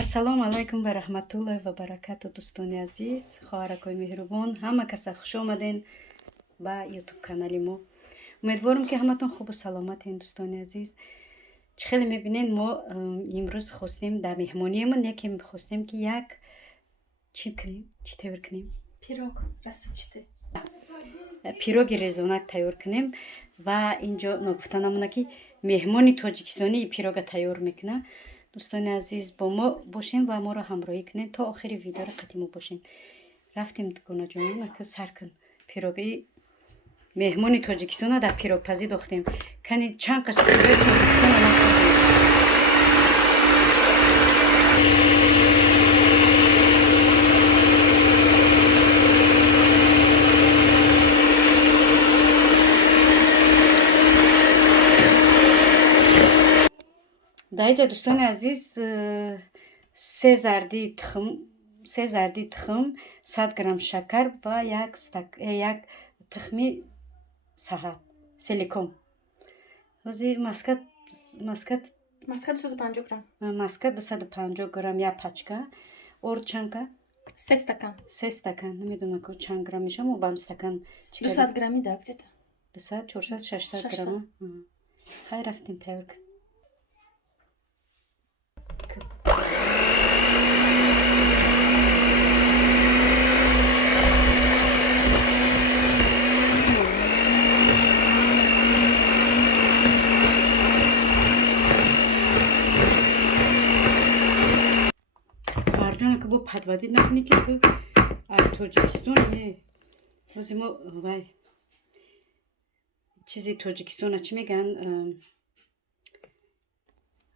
Ассалому алайкум ва раҳматуллоҳи ва баракату дӯстони азиз, хоҳаракои меҳрубон, ҳама каса хуш омаден ба ютуб канали мо. Умедворам ки ҳаматон хубу саломатен дӯстони азиз. Чӣ хеле мебинен мо имрӯз хостем дар меҳмониямон якем хостем ки як чӣ кунем, чӣ тайёр кунем? Пирог, расимчите. Пироги резонак тайёр кунем ва инҷо гуфта намона ки меҳмони тоҷикистонӣ пирога тайёр мекуна. Дӯстони азиз, бо мо бошем ва моро ҳамроҳӣ кунем то охири видеоро қати мо бошем. Рафтем гунаҷонам ака сар кун пироги меҳмони тоҷикистона дар пирогпазӣ дохтем. Кани чанд қач пироги тоҷикистона нахӯрдем. дар инҷа дӯстони азиз се зарди тухм, 100 грамм шакар ва як тухми саҳар селикон. ҳозир маскат 250 грамм. маскат 250 грамм як пачка. орд чанка? 3 стакан. 3 стакан. Намедонам ки чанд грамм мешавад. мо ба ам стакан 200 грамми да где-то. 200, 400, 600 грамм. Хай рафтем тайёр кунем. бо падвадӣ накунӣ ки тоҷикистон ҳозир мо вай чизи тоҷикистона чӣ мегӯянд,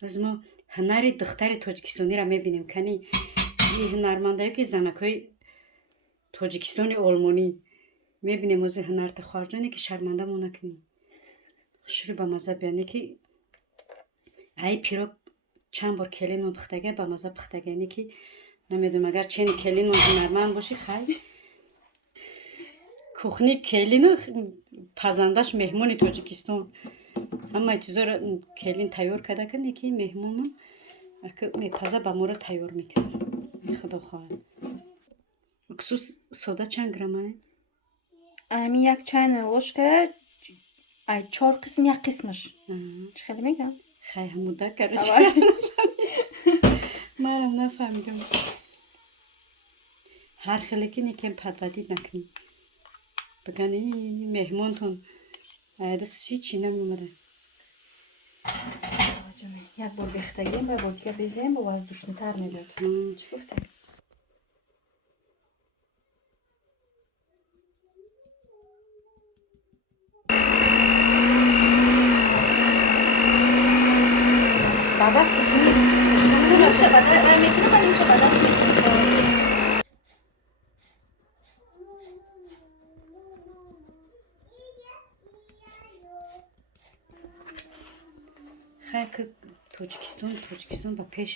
ҳозир мо ҳунари духтари тоҷикистониро мебинем. Кани ҳунармандае ки занакҳои тоҷикистони олмонӣ мебинем. ҳозир ҳунарта хоҳарҷоне ки шармандамо накунӣ. шури ба мазза биёне ки ай пирог чанд бор келинон пухтага ба мазза пухтагане ки намедонам агар чени келину ҳунарманд боши хай кухни келину пазандаш меҳмони тоҷикистон ҳамаи чизоро келин тайёр карда кане ки меҳмонон мепаза ба моро тайёр мекунад. худо хоҳад. уксус сода чанд грамм ай? Ами як чайная ложка, 4 қисм як қисмаш. Чӣ хеле мегӯям? Хай ҳамуда короче. Манам нафаҳмидам. ҳар хеле ки некем падвадӣ накунӣ. Бигани меҳмонтон ҳичи намеомада. Як бор бехтагем, ба бор дигар безем, бо воздушнитар мебиёд. Чӣ гуфтем? Ба даст мекунем, ба даст мекунем. Хай ки тоҷикистон ба пеш.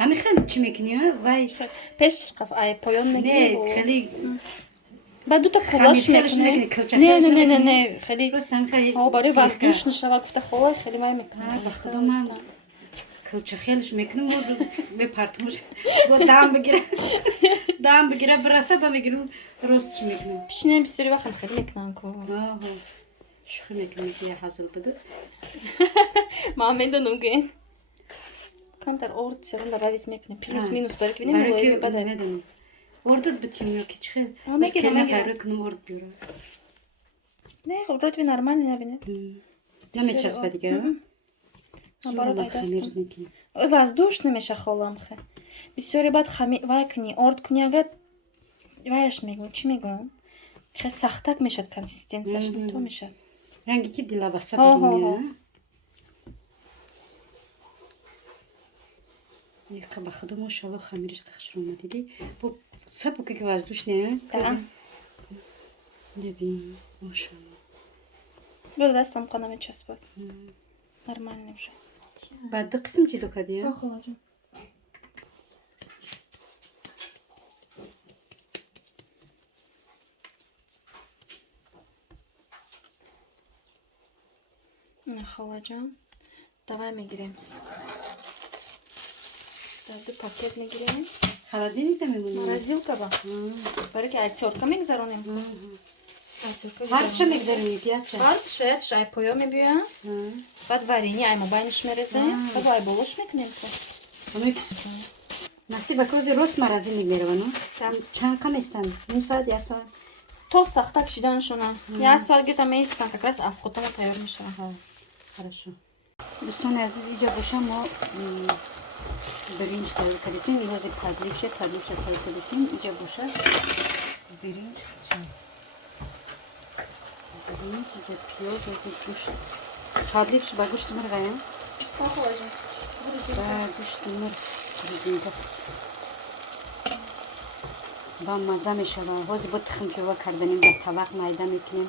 ҳамин хел чӣ мекунӣ? Вай Пеш поён мегирем. не хеле ба дута колаш мекунем. Не, хеле просто ҳамин хел барои воздушно шава гуфта холай хеле вай мекунем. ба худо ман килчахелш мекунем мепартмуш бо дам бигира бираса ба мегирем ростш мекунем. Пишинем бисёри вақт хеле мекунам ко. шухӣ мекунем ки я ҳазил буду. Ман медонам ген. Камтар орд серум да бавиз мекунем. Плюс минус барои ки бинем лои бада. Медонам. Ордат битим ё ки чихел. Мегирам. Хайрат кунем орд биёра. Не, вроде нормально набинем. Намечаспа дигар. Наоборот, воздушно меша холам хе. Бисёре баъд вай куни, орд куни агар ваяш мегӯям, чӣ мегӯям? Хе сахтак мешад консистенсияш, не то мешад. Ранги ки дилабаса баримия. Яка ба худо мошалло хамириш қахшир омадиди. Бо сабуки ки воздушне. Да. Небин, мошалло. Бо дастам ко намечаспад. Нормально уже. Ба ду қисм ҷудо кардия? Холаджон. نه خالاجان давай میگیریم در دو پاکت میگیریم Холодильник de memnun. морозилка ба برای که айцёрка میگذارونیم айцёрка Harça miktarını diyatça. بعد شاید شای پویا میبیان بعد варенье ай мо байниш мерезем بعد ай болош میکنیم Ama ikisi. Nasıl bakıyoruz rost marazi miktarı var no? Tam çanka mı istan? Ne saat ya saat? то сахта кишиданшона як соат гета меистан как раз авхотама тайёр мешава Хорошо. Dostlar aziz iyice boşa ama birinci tavır kalisin. İlaz bir tadlifşe tavır kalisin. İyice boşa. Birinci kaçan. Birinci iyice piyo. Gözü duş. Tadlifşe baguş tımır gayan. Baguş tımır. Birinci. Ba maza meşava. Hozi bu tıxım piyo kardenim. Ba tabak mayda mekinim.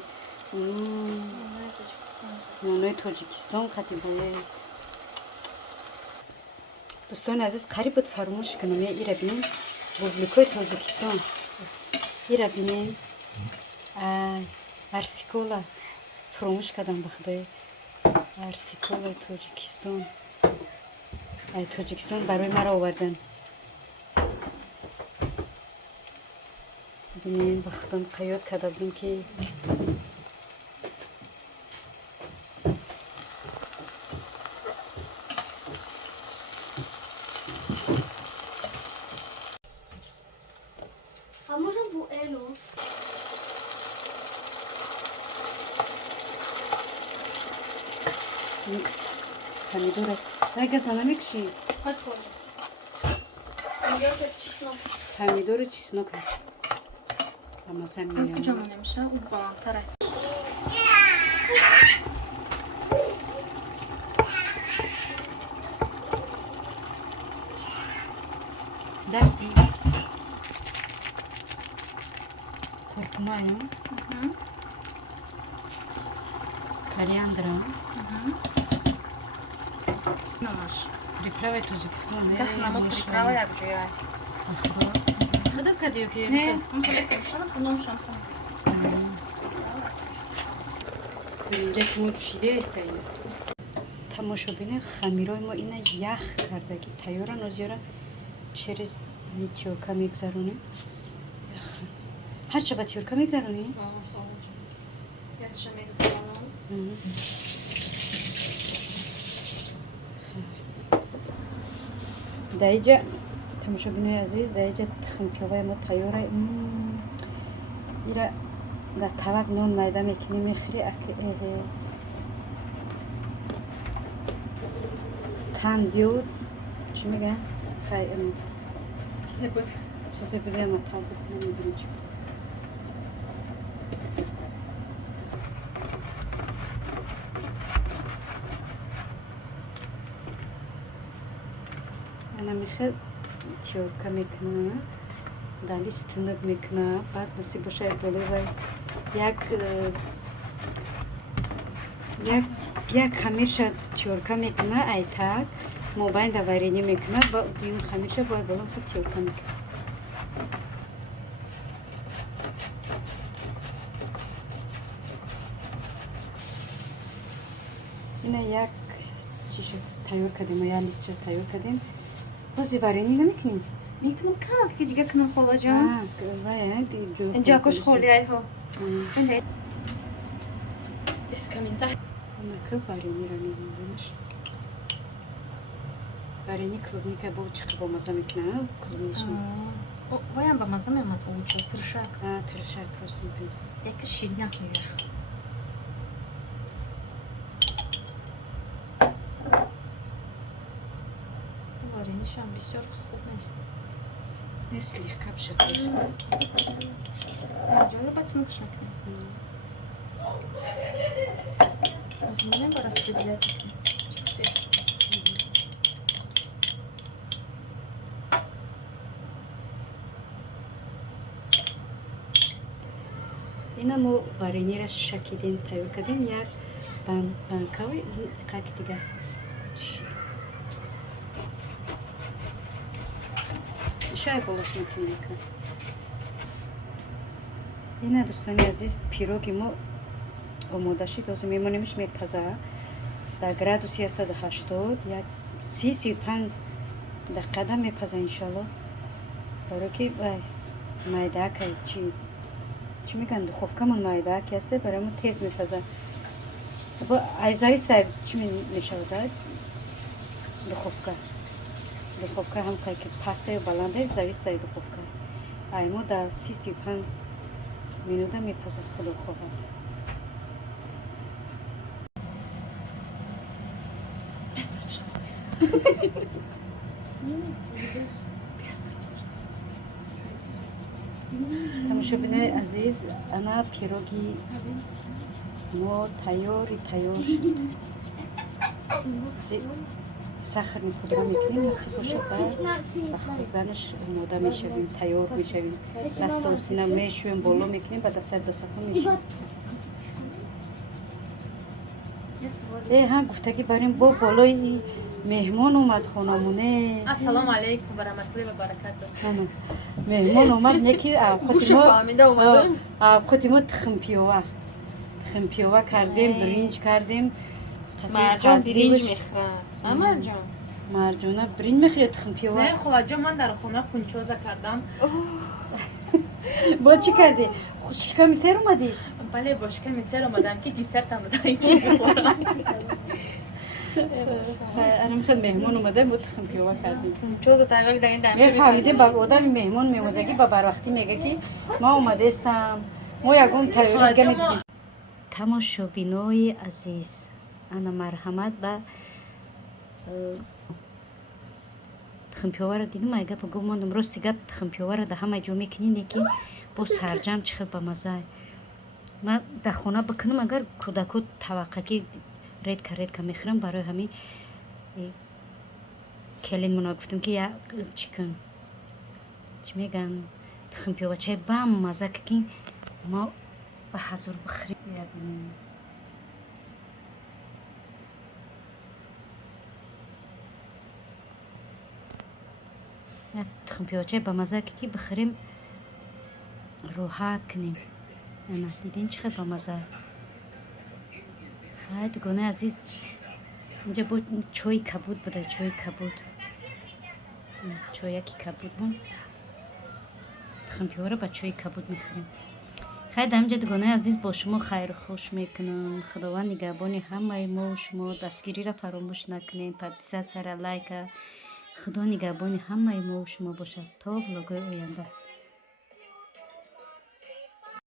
Nonoy Tojikiston katiboye. Dostlar aziz qarib bud farmosh kunum ya ira binim Bublukoy Tojikiston. Ira binim Arsikola farmosh kadam baxdoy. Arsikola Tojikiston. Ay Tojikiston baroy mara ovardan. Binim baxdam qayot kadabdim ki A może był Elu? Pomidora. Daj zanamek şey. Hadi koyacağım. Pomidor tepçisine. Pomidoru çisnok. Ama sen Bu biliyorsun. kocaman demiş ha. Bu bağım taray. Ders değil. Korkmayın. Koriandra. Намаш. Приправа Tojikiston. Так, намок приправа як джуяй. Kada kadıyor ki? Не, он тебе кушала, потом шампан. Birinci kimi düşüyle isteydi. Tamoshobine xamiroy mo ina yax kardagi tayoran o'zyora через нитёрка мегзароним. Ҳар чаба тёрка мегзароним? Якша мегзаронам. Даиҷа тамошобинои азиз даиҷа тухмпиёваи мо тайёра. Ира дар тавақ нон майда мекунӣ мехӯри аки эҳе. Тан биёд чӣ мегӯянд? Чизе буд. Чизе буде ама табуд намедонам чӣ. Ана мехел тёрка мекунам. Дали стунук мекунам. Баъд насиб бошад болова як хамирша тёрка мекунам. Ай так мобайн да варенӣ мекунам. Ба дуюм хамирша бой болам худ тёрка мекунам. Ина як чиша тайёр кардем, як листча тайёр кардем. Бози варенӣ намекунем? Мекунам как? Ки дига кунам холаҷон. Инҷа кош холияйҳо. Бискаминта. Мака варениро мебинемш. Варени клубника бо чиқи бо маза мекунам. Клубничный. Ваям ба маза меомад овучо, тиршак. Тиршак рост мекунам. Яке ширинак мегӯяд. Варенишам бисёр хуб нест. Не слегка бшакаш. Ҷоро ба тинкш мекунем. Возьмем ба распределять. Ина мо варениро шакидем, тайёр кардем. Як банкаи как дига. Шай болош мекунем. Ина дӯстони азиз пироги мо омода шуд. Ҳозир мемонемш мепаза. در گرادوس 180 یک 30-35 دقیقه میپزه انشالله برای که مایدک چی میگن دخوفکمون مایدک هسته برامون تیز میپزه با ایزایی سر چی میشود دخوفکه هم که پسته و بلنده زویست دای دخوفکه ایمو در 30-35 minute میپزه خدا خواهد تماشابینای عزیز انا پیروگی ما تیار شد سخر پودر میکنیم نصف خوشه و خوردنش آماده میشویم تیار میشویم دست و سینه میشویم بالا میکنیم و دست دستخون میشویم ها گفتگی بریم با بالای این مهمان اومد خانمونه السلام علیکم و رحمت الله و برکاته مهمان اومد یکی گوش فهمیده اومده اوقات ما تخم پیوه کردیم برنج کردیم مرجان برنج میخورم مرجانه برنج میخوره تخم پیوه نه خواهد جا من در خونه فونچوزه کردم با چی کردی؟ خوشکه میسر اومدی؟ بله باشکه میسر اومدم که دیسرت هم بودم اینکه بخورم انا میخواد مهمان اومده با تخم پیوه کردیم فونچوزه تقریبا در این دمچه میفهمیدیم با آدم مهمان میومده که با بروقتی میگه که ما اومده استم ما یکم تیاری دیگه میدیدیم تماشابینای عزیز انا مرحمت با تخم پیوه را دیدیم ای گپ گفت ماندم راستی گپ تخم پیوه را در همه جا میکنین که با سرجم چقدر با مزه من در خونه بکنم اگر کودکو توقع که رید که میخورم برای همین کلین منا گفتم که یا چیکن چی میگن تخم پیوه چای بام مزه که ما به حضور بخوریم تخم پیوه چای با مزه که بخوریم راحت کنیم نه دیدین چقدر با مزه خیلی گونه عزیز اینجا بود چای کبود بوده چای یکی کبود بود تخم پیوه رو با چای کبود میخوریم خیلی همینجا دوگانه عزیز با شما خیر خوش میکنم خداوند نگهبان همه ما و شما دستگیری را فراموش نکنین پدیزت سر لایک خدا نگهبان همه ما و شما باشد تا ولاگای آینده